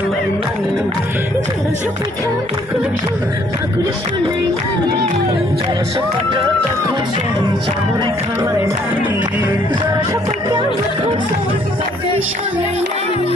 খালাইলানি যারা সবাই খাবে খুশি পাগলে শোনাইলানি যারা সবাই খাবে খুশি চামড়ে খালাইলানি যারা সবাই খাবে খুশি পাগলে শোনাইলানি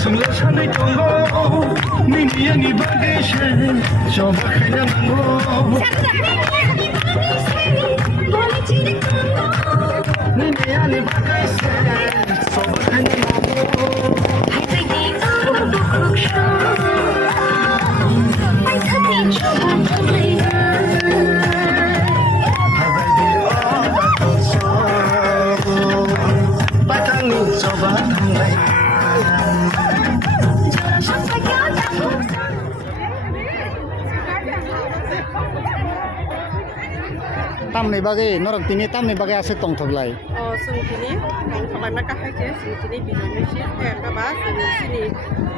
Sungguh sanai tunggu, nini yang ibadah sih, coba kena tunggu. Nini yang ibadah sih, coba kena tunggu. Hai baby, aku bukan show, hai tapi coba terlihat. Hai baby, oh bukan show, batang ni coba terlihat. Tamni bagai norok tini tamni bagai ase tongthoklai sungkini tongthoklai ma kahai sungkini bijoi mesin kaba sini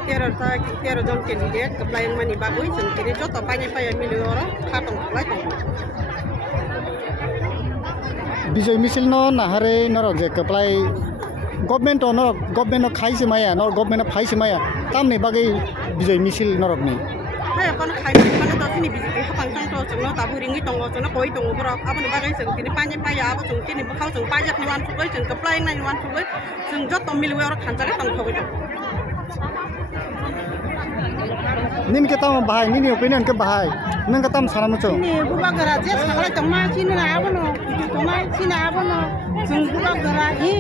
13 jon candidate keplai mani bagui sungkini joto panya milu oro kha tongthoklai bijoi misil no nahare norok je keplai government norok government khai semaya norok government phai semaya tamni bagai bijoi misil norok ni hai kon khai mana to sini bijoi hapang tang to jengno tabu ringi tongo jengno koi tongo borok abon bagai sungkini panya abo sungkini bakhau jeng pajak ni wan thukoi jeng keplai nai wan thukoi jeng joto milu oro khanjare tongthogoi nin ke tam bahai nin opinion ke bahai nang katam sanamu cho ni buba gara je saklai tongma chini na abono tongma chini abono jeng buba gara hi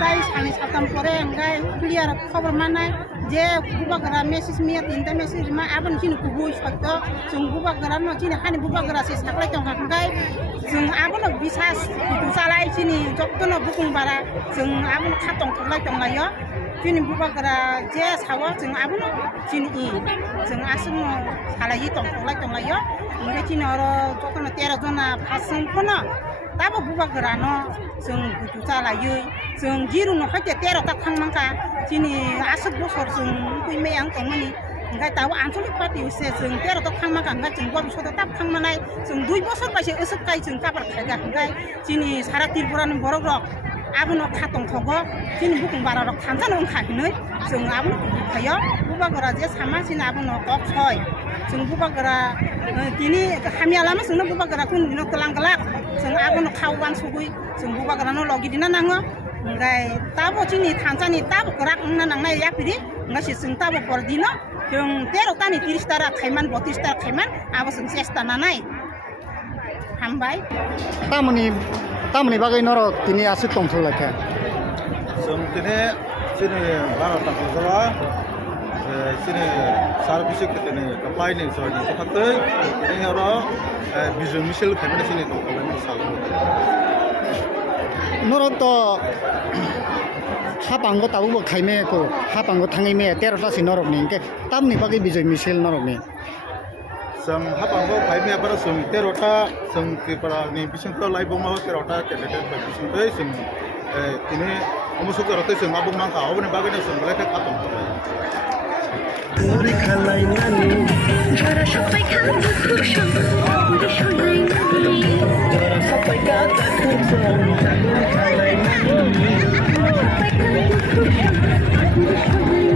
tai sani satam pore engai clear खबर मानाय जे बुबा gara message miya tinta message ma abon chini kubui sakto jeng buba gara no chini hani buba gara se saklai tongka engai jeng abono bisas itu salai chini joktono bukung bara jeng abono khatong tholai tonglayo chini buba gara je sawo jeng abono chini I jeng asmo salai tongtholai tonglayo ngai chini oro joktono 13 jona phasung kono tabo buba gara no jeng buju salayo jeng jiru no khate 13 ta thangmangka chini asuk bosor jeng kui meyang tongmani ngai tawo ancholik party se jeng 13 ta thangmangka ngai jeng gwa bisoda tap thangmanai jeng 2 bosor paise usuk kai jeng kabar khaiga ngai chini sara tirpura ni borok rok abono khatong thogo chini bukung bara rok thanjano ongkhahinoi jeng abono khayo buba gara je sama chini abono kok choi jeng buba gara tini hamialama jeng buba gara kun no kelang kelak jeng abono khawwan sugui jeng buba gara no logi dina nango ngai tabo chini thanjani tabo kerak na nangnai yapiri ngai si jeng tabo pordino jeng 13 tani 30 tara khaiman 32 tara khaiman abo jeng sesta nanai hambai tamni bagai norok tini ase tongtholai kha sungkini sini barat tangjawa sini sar bisik tini apply ni so ni khatai ini oro bijoi misil khamena sini tongtholai ni sal norok to hapango tabu khaime ko hapango thangai me 13 ta si norok ni ke tamni bagai bijoi misil norok ni sung hapango khaime apara sung 13 ta sung ki para ni bising to lai boma 13 ta candidate ba bising to sung ini omusuk rote sung abung mangka obne bagane sung lete khatong Uri khalai nani jara sabai khanu khusho uri shonai nani jara sabai kata khusho uri khalai nani sabai khanu khusho uri shonai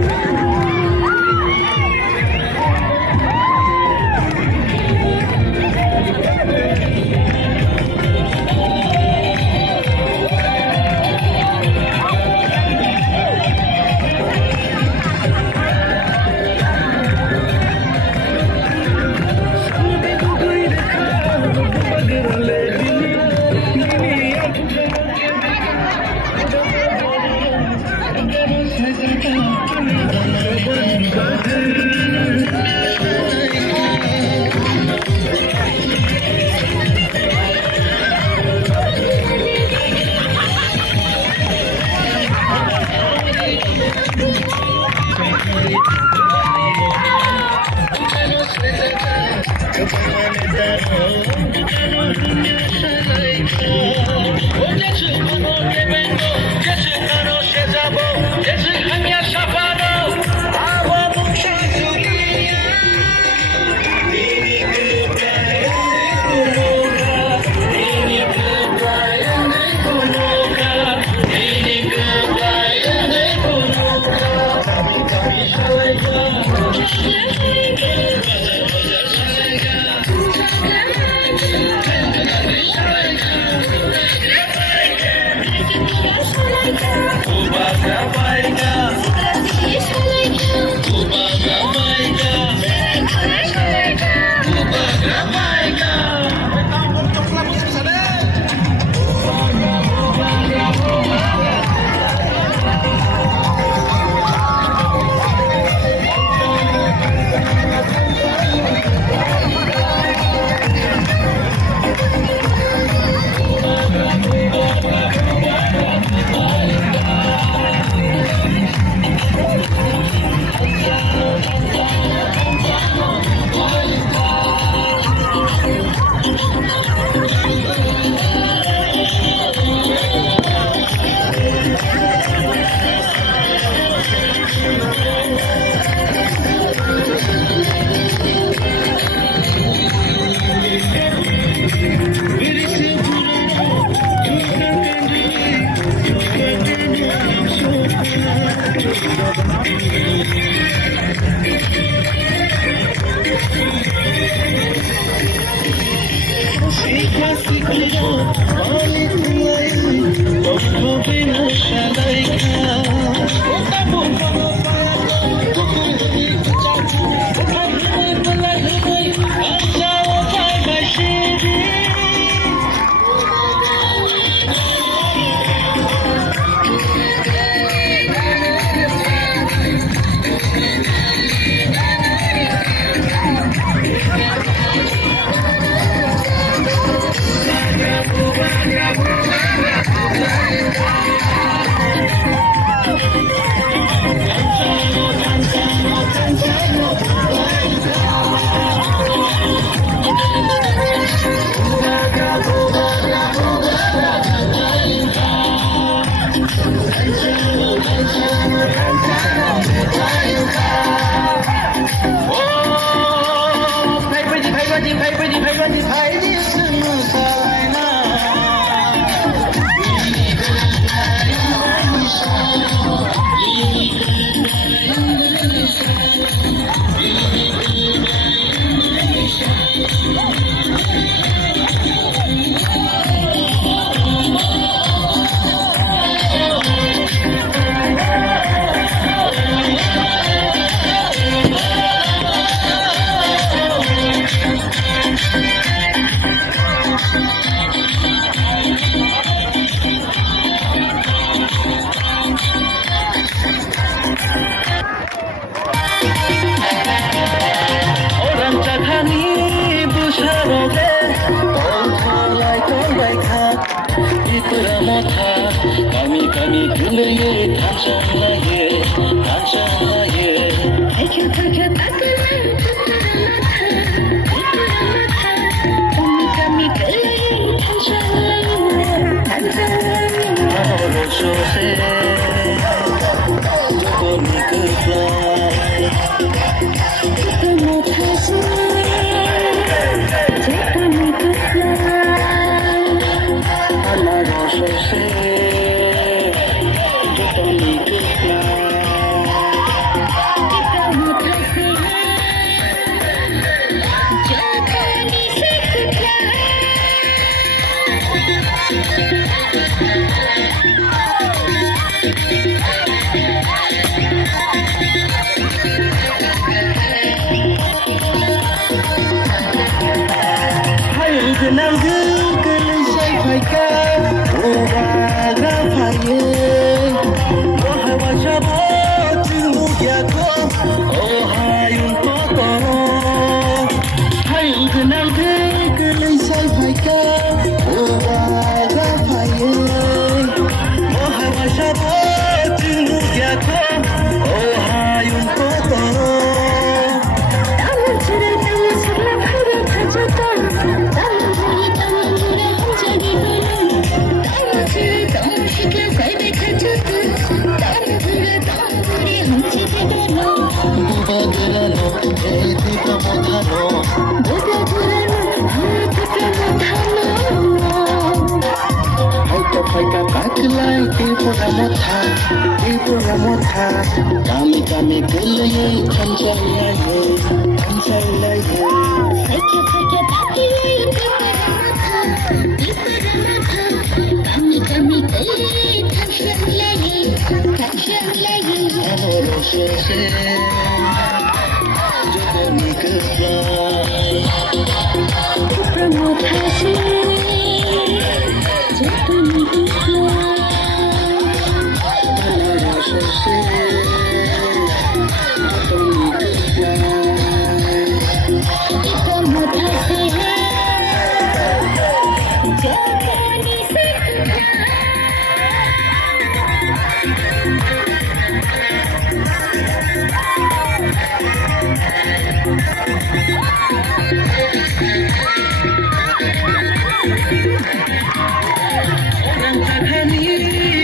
오랑자하니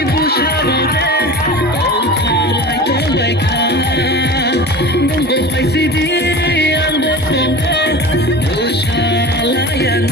부셔보래 엉터라이 돌아이 칸 농도 파이시디 안보통고 부셔라야는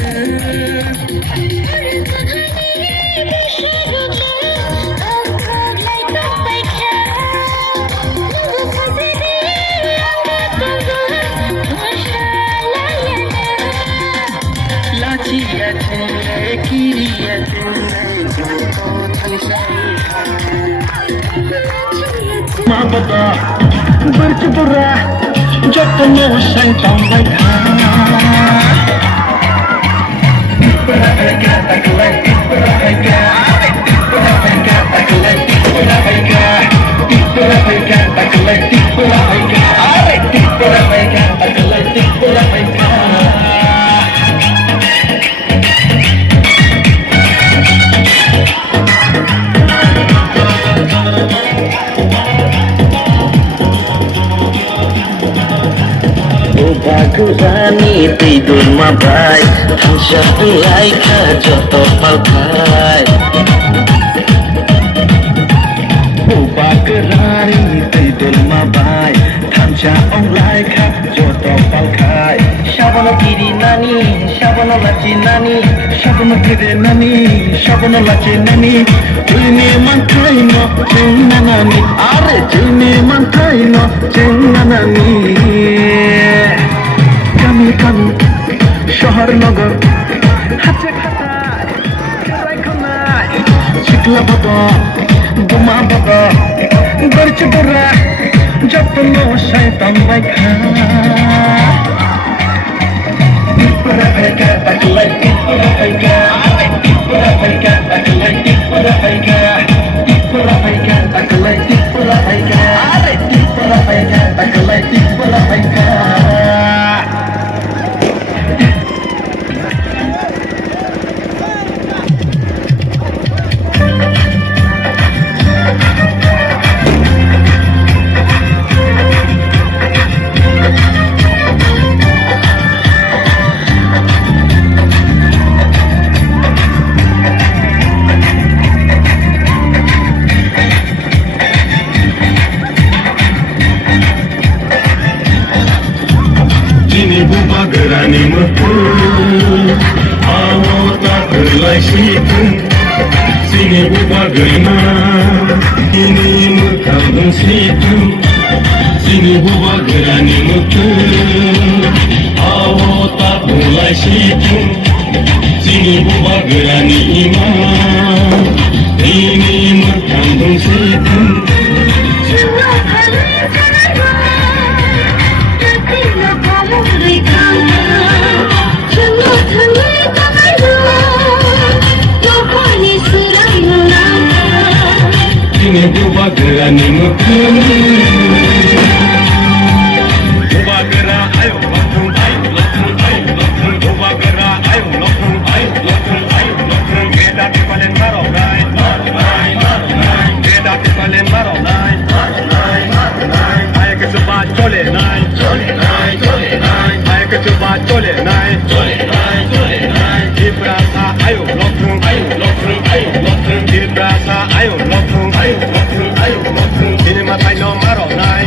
Mabada bercebura jatuhnya usai tambah Bagurani tidur mabai Hansya belai kajoto palkai Bagurani tidur mabai Hansya onlai kajoto palkai Syabono kiri nani, syabono laci nani Syabono kiri nani, syabono laci nani Jini mantai no, jina nani Are jini mantai no, jina nani Kami শহর নগর হাতে খাতায় রাইখনায় শিকলা বাবা বোমা বাবা গরচ বড়া যত্ন শয়তান বাইখা টিপরা ফাইকা তাকলাই টিপরা ফাইকা টিপরা ফাইকা তাকলাই টিপরা ফাইকা টিপরা ফাইকা তাকলাই টিপরা ফাইকা আরে টিপরা ফাইকা তাকলাই টিপরা ফাইকা Gerani metu, awak tak terlai situ. Sini buka gerina, ini mekandung situ. Sini buka gerani metu, awak tak terlai situ. Sini buka gerani iman, ini mekandung situ. Ini buba gerani mekun Buba gera ayo lakun ayo lakun ayo lakun Buba gera ayo lakun ayo lakun ayo lakun Beda di palen marau nai nai nai Beda di palen marau nai nai nai Ayo ke coba cole nai cole nai cole nai Ayo ke coba cole nai cole nai cole nai Di berasa ayo lakun ayo lakun ayo lakun Di berasa ayo lakun ayo lakun Ini matai no marau nai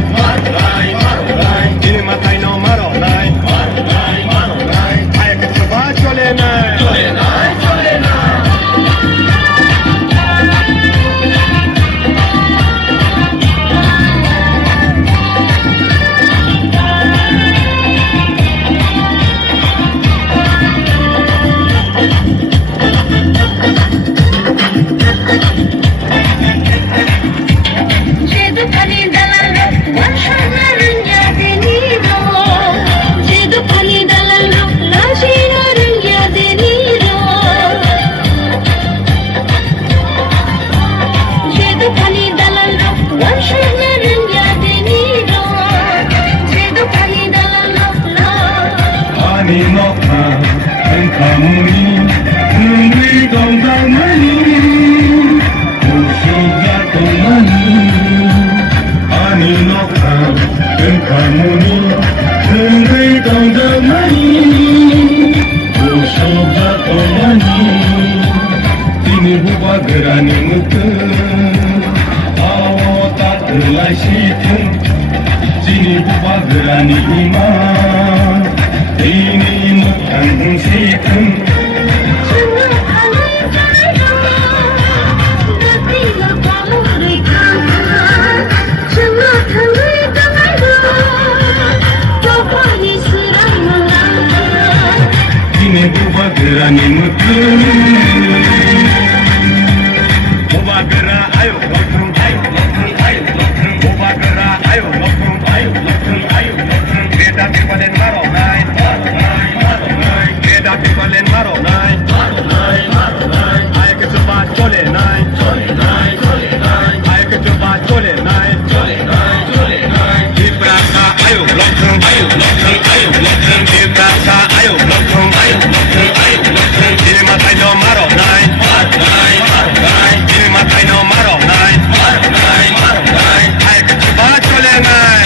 오바그라 아유 럭tung 아유 럭tung 아유 럭tung 오바그라 아유 럭tung 아유 럭tung 아유 럭tung 게다 비관엔 마로 나이 게다 비관엔 마로 나이 아이 그 좁아 쫄래 나이 아이 그 좁아 쫄래 나이 이브라카 아유 럭tung 아유 럭tung 아유 럭tung 이브라카 아유 럭tung 아유 럭tung 아유 럭tung 일마 타이노 마로 나이 일마 타이노 마로 나이 아이 그 좁아 쫄래 나이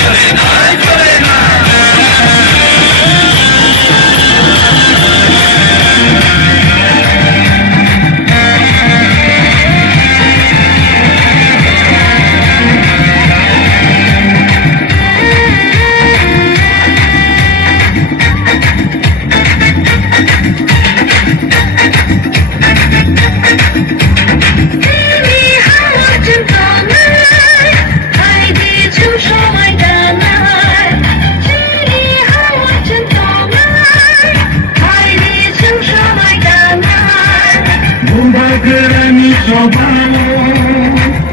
오바그라니 좁아요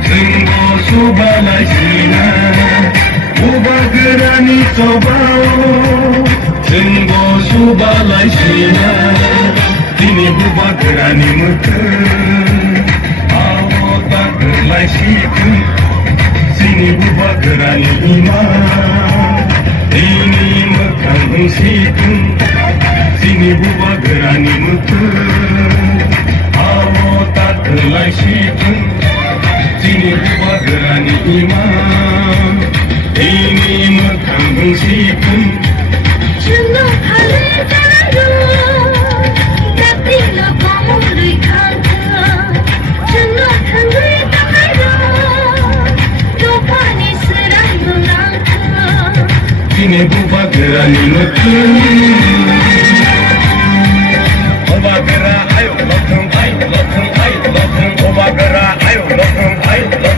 증거 수발라시나 오바그라니 좁아요 증거 수발라시나 디니 부바그라니 무트 아오다그라시군 디니 부바그라니 이마 디니 무칸흥시군 디니 부바그라니 무트 Laisipun sini buat gerani iman ini mekambung sipun Jenuh hari jalan tapi lo kamu lui kanta jenuh kan lui takaya lupa ni serang nangka sini buat gerani mekun Obagera ayo 럭tung 아유 럭tung 아유 럭tung 오바그라 아유 럭tung 아유 럭tung